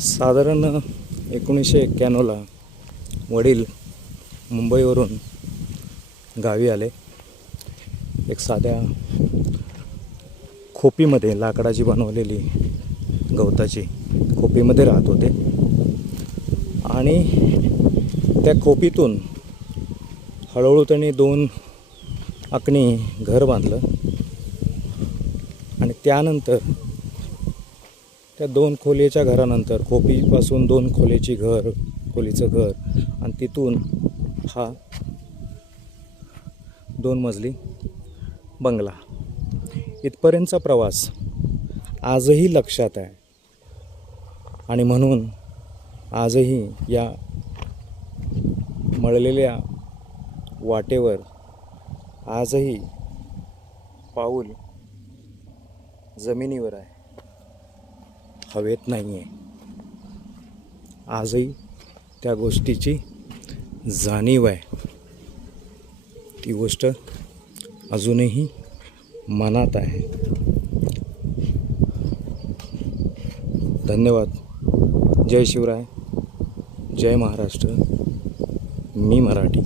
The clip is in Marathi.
साधारण एकोणीसशे एक्क्याण्णवला वडील मुंबईवरून गावी आले. एक साध्या खोपीमध्ये लाकडाची बनवलेली गवताची खोपीमध्ये राहत होते. आणि त्या खोपीतून हळूहळू त्यांनी दोन आकणी घर बांधलं. आणि त्यानंतर त्या दोन खोलीच्या घरानंतर खोपीपासून दोन खोलीची घर खोलीचं घर. आणि तिथून हा दोन मजली बंगला. इथपर्यंतचा प्रवास आजही लक्षात आहे. आणि म्हणून आजही या मळलेल्या वाटेवर आजही पाऊल जमिनीवर आहे. हवेत नाही आहे आजही त्या गोष्टीची जाणीव आहे. ती गोष्ट अजूनही मनात आहे. धन्यवाद. जय शिवराय. जय महाराष्ट्र. मी मराठी.